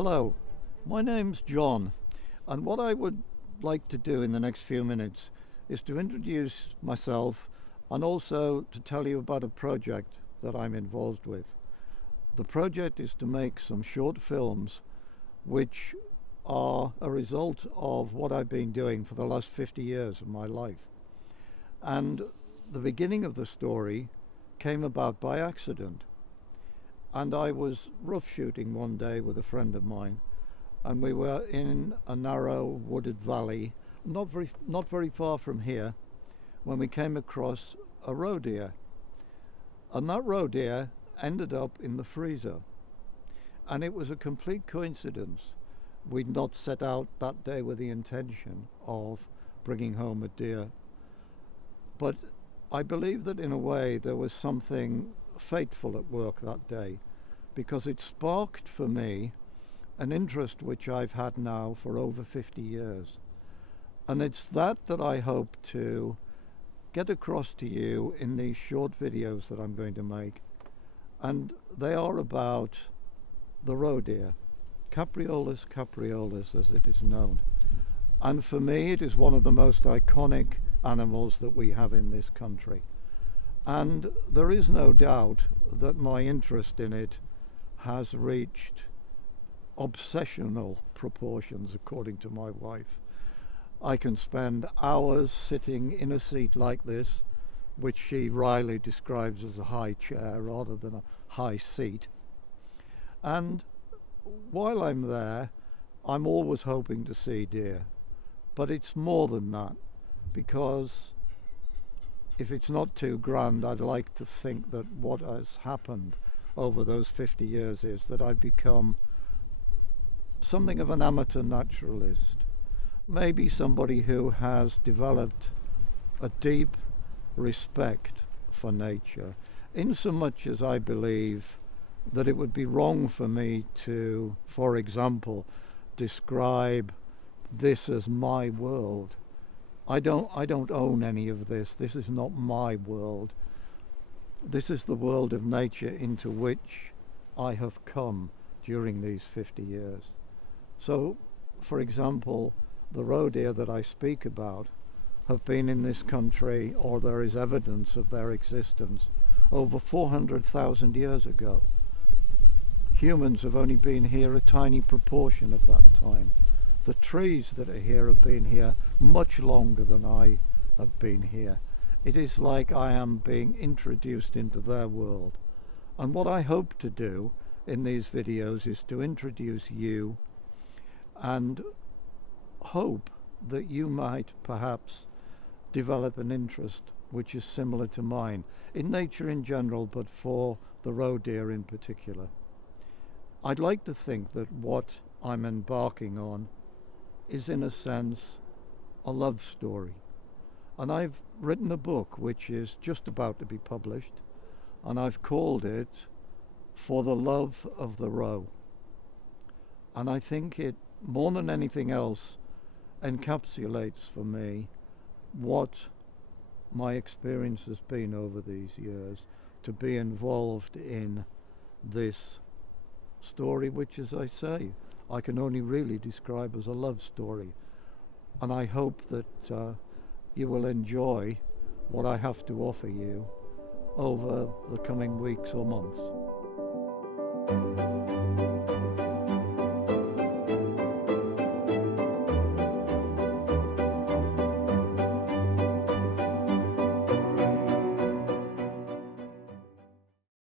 Hello, my name's John, and what I would like to do in the next few minutes is to introduce myself and also to tell you about a project that I'm involved with. The project is to make some short films which are a result of what I've been doing for the last 50 years of my life. And the beginning of the story came about by accident. And I was rough shooting one day with a friend of mine, and we were in a narrow wooded valley, not very far from here, when we came across a roe deer. And that roe deer ended up in the freezer. And it was a complete coincidence. We'd not set out that day with the intention of bringing home a deer. But I believe that in a way there was something fateful at work that day, because it sparked for me an interest which I've had now for over 50 years. And it's that I hope to get across to you in these short videos that I'm going to make. And they are about the roe deer, Capreolus capreolus as it is known. And for me it is one of the most iconic animals that we have in this country. And there is no doubt that my interest in it has reached obsessional proportions, according to my wife. I can spend hours sitting in a seat like this, which she wryly describes as a high chair rather than a high seat. And while I'm there, I'm always hoping to see deer. But it's more than that, because if it's not too grand, I'd like to think that what has happened over those 50 years is that I've become something of an amateur naturalist. Maybe somebody who has developed a deep respect for nature, insomuch as I believe that it would be wrong for me to, for example, describe this as my world. I don't own any of this. This is not my world. This is the world of nature into which I have come during these 50 years. So, for example, the roe deer that I speak about have been in this country, or there is evidence of their existence, over 400,000 years ago. Humans have only been here a tiny proportion of that time. The trees that are here have been here much longer than I have been here. It is like I am being introduced into their world. And what I hope to do in these videos is to introduce you and hope that you might perhaps develop an interest which is similar to mine, in nature in general, but for the roe deer in particular. I'd like to think that what I'm embarking on is in a sense a love story. And I've written a book which is just about to be published, and I've called it For the Love of the Roe. And I think it, more than anything else, encapsulates for me what my experience has been over these years to be involved in this story, which, as I say, I can only really describe as a love story. And I hope that you will enjoy what I have to offer you over the coming weeks or months.